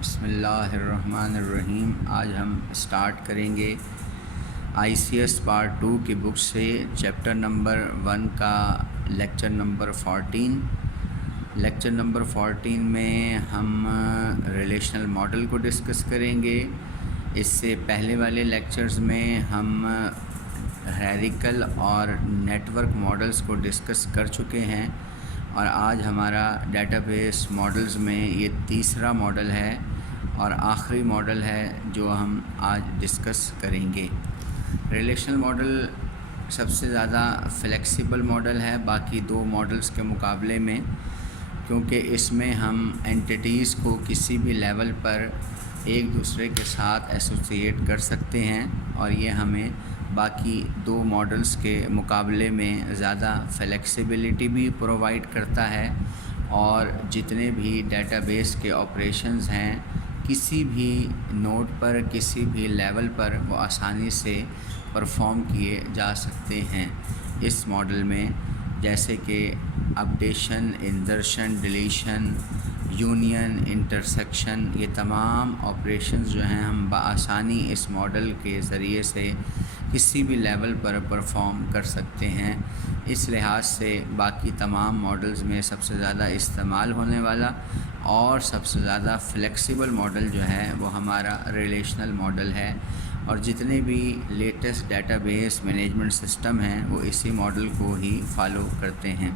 بسم اللہ الرحمن الرحیم۔ آج ہم اسٹارٹ کریں گے ICS پارٹ 2 کی بک سے چیپٹر نمبر 1 کا لیکچر نمبر 14۔ لیکچر نمبر 14 میں ہم ریلیشنل ماڈل کو ڈسکس کریں گے۔ اس سے پہلے والے لیکچرز میں ہم ہیرارکل اور نیٹ ورک ماڈلز کو ڈسکس کر چکے ہیں، اور آج ہمارا ڈیٹا بیس ماڈلز میں یہ تیسرا ماڈل ہے اور آخری ماڈل ہے جو ہم آج ڈسکس کریں گے۔ ریلیشنل ماڈل سب سے زیادہ فلیکسیبل ماڈل ہے باقی دو ماڈلز کے مقابلے میں، کیونکہ اس میں ہم اینٹیٹیز کو کسی بھی لیول پر ایک دوسرے کے ساتھ ایسوسیٹ کر سکتے ہیں، اور یہ ہمیں باقی دو ماڈلز کے مقابلے میں زیادہ فلیکسیبلٹی بھی پرووائڈ کرتا ہے، اور جتنے بھی ڈیٹا بیس کے آپریشنز ہیں کسی بھی نوڈ پر کسی بھی لیول پر وہ آسانی سے پرفارم کیے جا سکتے ہیں اس ماڈل میں، جیسے کہ updation, insertion, deletion, union, intersection. یہ تمام آپریشنز جو ہیں ہم بآسانی اس ماڈل کے ذریعے سے کسی بھی لیول پر پرفارم کر سکتے ہیں۔ اس لحاظ سے باقی تمام ماڈلز میں سب سے زیادہ استعمال ہونے والا اور سب سے زیادہ فلیکسیبل ماڈل جو ہے وہ ہمارا ریلیشنل ماڈل ہے، اور جتنے بھی latest data base management system ہیں وہ اسی ماڈل کو ہی فالو کرتے ہیں۔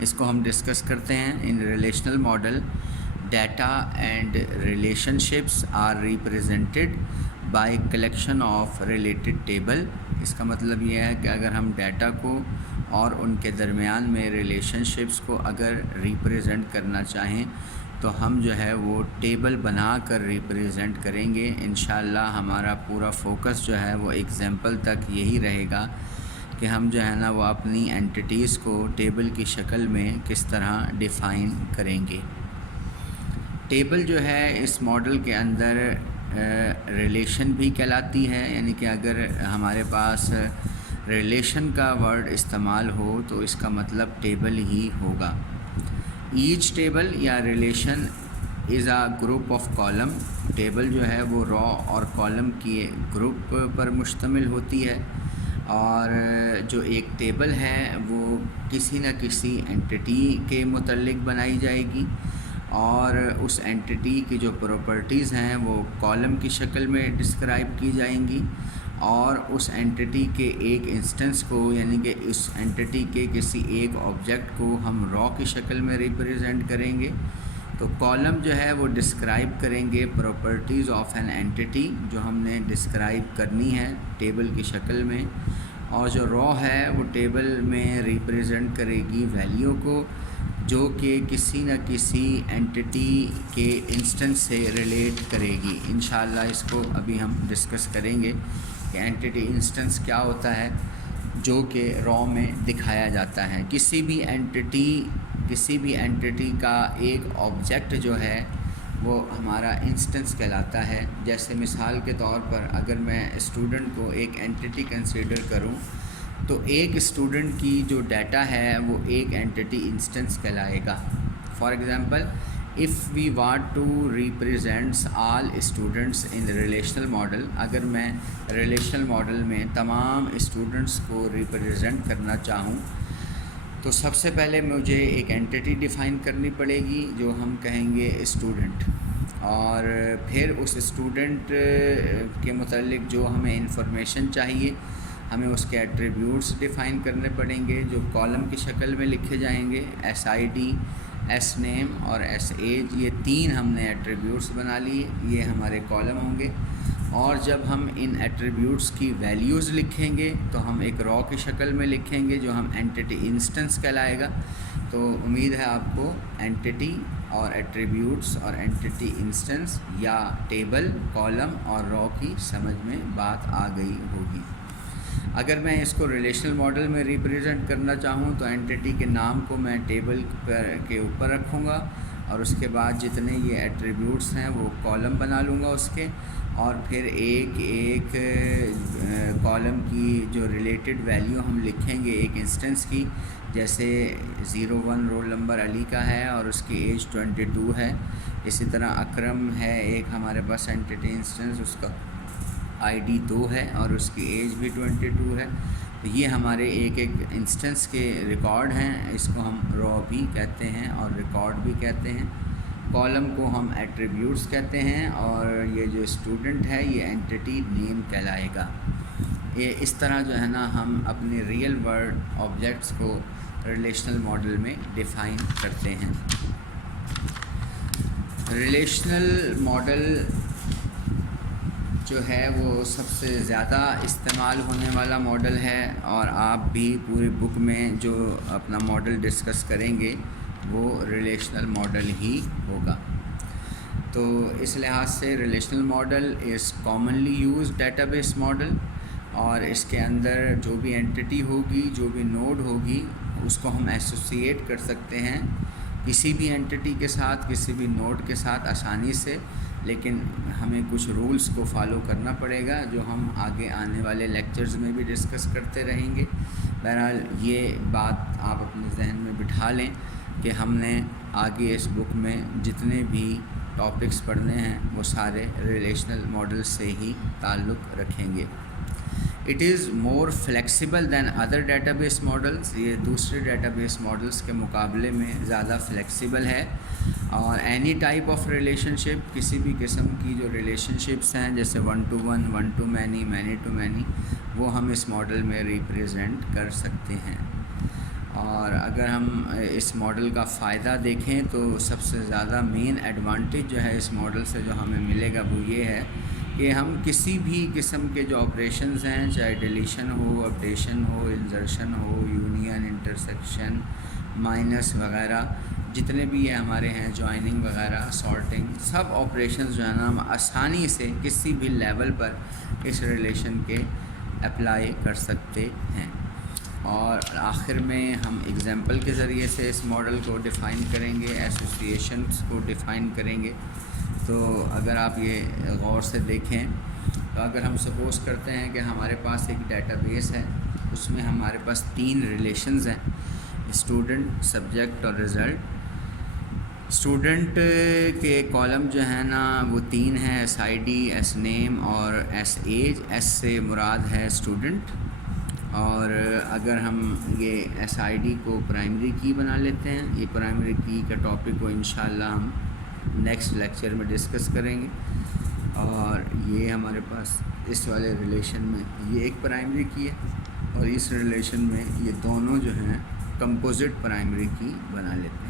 اس کو ہم ڈسکس کرتے ہیں۔ In relational model data and relationships are represented by collection of related table. اس کا مطلب یہ ہے کہ اگر ہم ڈیٹا کو اور ان کے درمیان میں ریلیشن شپس کو اگر ریپریزنٹ کرنا چاہیں تو ہم جو ہے وہ ٹیبل بنا کر ریپریزنٹ کریں گے۔ انشاءاللہ ہمارا پورا فوکس جو ہے وہ ایگزامپل تک یہی رہے گا کہ ہم جو ہے نا وہ اپنی اینٹیٹیز کو ٹیبل کی شکل میں کس طرح ڈیفائن کریں گے۔ ٹیبل جو ہے اس ماڈل کے اندر ریلیشن بھی کہلاتی ہے، یعنی کہ اگر ہمارے پاس ریلیشن کا ورڈ استعمال ہو تو اس کا مطلب ٹیبل ہی ہوگا۔ ایچ ٹیبل یا relation is a group of column. Table جو ہے وہ را اور کالم کی گروپ پر مشتمل ہوتی ہے، اور جو ایک ٹیبل ہے وہ کسی نہ کسی اینٹیٹی کے متعلق بنائی جائے گی، اور اس اینٹیٹی کی جو پراپرٹیز ہیں وہ کالم کی شکل میں ڈسکرائب کی جائیں گی، اور اس اینٹیٹی کے ایک انسٹنس کو یعنی کہ اس اینٹیٹی کے کسی ایک آبجیکٹ کو ہم را کی شکل میں ریپریزنٹ کریں گے۔ تو کالم جو ہے وہ ڈسکرائب کریں گے پراپرٹیز آف این اینٹیٹی جو ہم نے ڈسکرائب کرنی ہے ٹیبل کی شکل میں، اور جو را ہے وہ ٹیبل میں ریپریزنٹ کرے گی ویلیو کو، جو کہ کسی نہ کسی اینٹیٹی کے انسٹنس سے ریلیٹ کرے گی۔ انشاءاللہ اس کو ابھی ہم ڈسکس کریں گے کہ اینٹیٹی انسٹنس کیا ہوتا ہے جو کہ را میں دکھایا جاتا ہے۔ کسی بھی اینٹیٹی کا ایک آبجیکٹ جو ہے وہ ہمارا انسٹنس کہلاتا ہے۔ جیسے مثال کے طور پر اگر میں اسٹوڈنٹ کو ایک اینٹیٹی کنسیڈر کروں تو ایک اسٹوڈنٹ کی جو ڈیٹا ہے وہ ایک اینٹیٹی انسٹنس کہلائے گا۔ For example if we want to represent all students in the relational model، اگر میں ریلیشنل ماڈل میں تمام اسٹوڈنٹس کو ریپریزنٹ کرنا چاہوں تو سب سے پہلے مجھے ایک اینٹیٹی ڈیفائن کرنی پڑے گی جو ہم کہیں گے اسٹوڈنٹ، اور پھر اس اسٹوڈنٹ کے متعلق جو ہمیں انفارمیشن چاہیے ہمیں اس کے ایٹریبیوٹس ڈیفائن کرنے پڑیں گے جو کالم کی شکل میں لکھے جائیں گے۔ S I D, S name اور ایس ایج، یہ تین ہم نے ایٹریبیوٹس بنا لیے، یہ ہمارے کالم ہوں گے، اور جب ہم ان ایٹریبیوٹس کی ویلیوز لکھیں گے تو ہم ایک را کی شکل میں لکھیں گے جو ہم اینٹیٹی انسٹنس کہلائے گا۔ تو امید ہے آپ کو اینٹیٹی اور ایٹریبیوٹس اور اینٹیٹی انسٹنس یا ٹیبل، کالم اور را کی سمجھ میں بات آ گئی ہوگی۔ اگر میں اس کو ریلیشنل ماڈل میں ریپریزنٹ کرنا چاہوں تو اینٹیٹی کے نام کو میں ٹیبل کے اوپر رکھوں گا، اور اس کے بعد جتنے یہ ایٹریبیوٹس ہیں وہ کالم بنا لوں گا اس کے، اور پھر ایک ایک کالم کی جو ریلیٹڈ ویلیو ہم لکھیں گے ایک انسٹنس کی، جیسے 01 رول نمبر علی کا ہے اور اس کی ایج 22 ہے. اسی طرح اکرم ہے ایک ہمارے پاس اینٹی انسٹنس، اس کا آئی ڈی 2 ہے اور اس کی ایج بھی 22 ہے. تو یہ ہمارے ایک ایک انسٹنس کے ریکارڈ ہیں. اس کو ہم رو بھی کہتے ہیں اور ریکارڈ بھی کہتے ہیں. کالم کو ہم ایٹریبیوٹس کہتے ہیں اور یہ جو اسٹوڈنٹ ہے یہ اینٹی نیم کہلائے گا. یہ اس طرح جو ہے نا ہم اپنے ریئل ورلڈ آبجیکٹس کو ریلیشنل ماڈل میں ڈیفائن کرتے ہیں. ریلیشنل ماڈل جو ہے وہ سب سے زیادہ استعمال ہونے والا ماڈل ہے اور آپ بھی پوری بک میں جو اپنا ماڈل ڈسکس کریں گے وہ ریلیشنل ماڈل ہی ہوگا. تو اس لحاظ سے relational model is commonly use data base model, اور اس کے اندر جو بھی اینٹی ہوگی، جو بھی نوڈ ہوگی، اس کو ہم ایسوسیٹ کر سکتے ہیں کسی بھی اینٹی کے ساتھ، کسی بھی نوڈ کے ساتھ آسانی سے. لیکن ہمیں کچھ رولز کو فالو کرنا پڑے گا جو ہم آگے آنے والے لیکچرز میں بھی ڈسکس کرتے رہیں گے. بہرحال یہ بات آپ اپنے ذہن میں بٹھا لیں کہ ہم نے آگے اس بک میں جتنے بھی ٹاپکس پڑھنے ہیں وہ سارے ریلیشنل ماڈل سے ہی تعلق رکھیں گے. It is more flexible than other database models. یہ دوسرے ڈیٹا بیس ماڈلس کے مقابلے میں زیادہ فلیکسیبل ہے، اور اینی ٹائپ آف ریلیشن شپ، کسی بھی قسم کی جو ریلیشن شپس ہیں جیسے 1 to 1، 1 to many، many to many، وہ ہم اس ماڈل میں ریپریزنٹ کر سکتے ہیں. اور اگر ہم اس ماڈل کا فائدہ دیکھیں تو سب سے زیادہ مین ایڈوانٹیج جو ہے اس ماڈل سے جو ہمیں ملے گا وہ یہ ہے کہ ہم کسی بھی قسم کے جو آپریشنز ہیں، چاہے ڈیلیشن ہو، اپڈیشن ہو، انسرشن ہو، یونین، انٹرسیکشن، مائنس وغیرہ، جتنے بھی یہ ہمارے ہیں، جوائننگ وغیرہ، سارٹنگ، سب آپریشنز جو ہے نا ہم آسانی سے کسی بھی لیول پر اس ریلیشن کے اپلائی کر سکتے ہیں. اور آخر میں ہم ایگزامپل کے ذریعے سے اس ماڈل کو ڈیفائن کریں گے، ایسوسیشنز کو ڈیفائن کریں گے. تو اگر آپ یہ غور سے دیکھیں تو اگر ہم سپوز کرتے ہیں کہ ہمارے پاس ایک ڈیٹا بیس ہے، اس میں ہمارے پاس 3 ریلیشنز ہیں، اسٹوڈنٹ، سبجیکٹ اور رزلٹ. اسٹوڈنٹ کے کالم جو ہے نا وہ 3 ہیں، S I D, S name اور ایس ایج. ایس سے مراد ہے اسٹوڈنٹ. اور اگر ہم یہ ایس آئی ڈی کو پرائمری کی بنا لیتے ہیں، یہ پرائمری کی کا ٹاپک کو انشاءاللہ ہم نیکسٹ لیکچر میں ڈسکس کریں گے. اور یہ ہمارے پاس اس والے ریلیشن میں یہ ایک پرائمری کی ہے، اور اس ریلیشن میں یہ دونوں جو ہیں کمپوزٹ پرائمری کی بنا لیتے ہیں.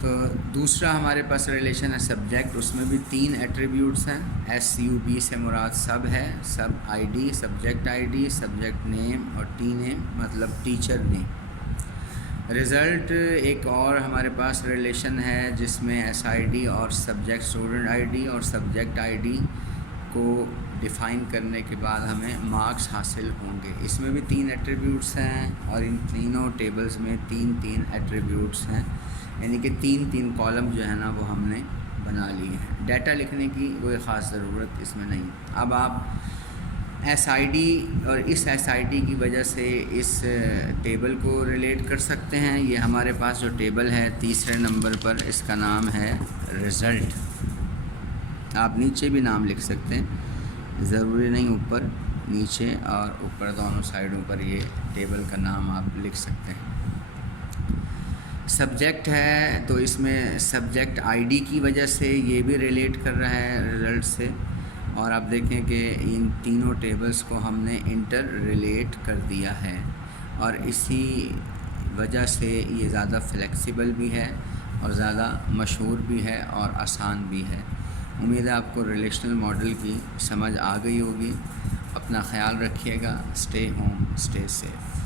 تو دوسرا ہمارے پاس ریلیشن ہے سبجیکٹ. اس میں بھی 3 ایٹریبیوٹس ہیں. ایس یو بی سے مراد سب ہے، sub I D, subject I D, subject name اور ٹی نیم مطلب ٹیچر نیم. رزلٹ ایک اور ہمارے پاس ریلیشن ہے جس میں ایس آئی ڈی اور سبجیکٹ اسٹوڈنٹ آئی ڈی اور سبجیکٹ آئی ڈی کو ڈیفائن کرنے کے بعد ہمیں مارکس حاصل ہوں گے. اس میں بھی 3 ایٹریبیوٹس ہیں اور ان تینوں ٹیبلز میں 3 ایٹریبیوٹس ہیں، یعنی کہ 3 کالم جو ہے نا وہ ہم نے بنا لیے ہیں. ڈیٹا لکھنے کی کوئی خاص ضرورت اس میں نہیں. اب آپ ایس آئی ڈی اور اس ایس آئی ڈی کی وجہ سے اس ٹیبل کو ریلیٹ کر سکتے ہیں. یہ ہمارے پاس جو ٹیبل ہے تیسرے نمبر پر، اس کا نام ہے رزلٹ. آپ نیچے بھی نام لکھ سکتے ہیں، ضروری نہیں اوپر، نیچے اور اوپر دونوں سائڈوں پر یہ ٹیبل کا نام آپ لکھ سکتے ہیں. سبجیکٹ ہے تو اس میں سبجیکٹ آئی ڈی کی وجہ سے یہ بھی ریلیٹ کر رہا ہے رزلٹ سے. اور آپ دیکھیں کہ ان تینوں ٹیبلز کو ہم نے انٹر ریلیٹ کر دیا ہے، اور اسی وجہ سے یہ زیادہ فلیکسیبل بھی ہے اور زیادہ مشہور بھی ہے اور آسان بھی ہے. امید ہے آپ کو ریلیشنل ماڈل کی سمجھ آ گئی ہوگی. اپنا خیال رکھیے گا. Stay home, stay safe.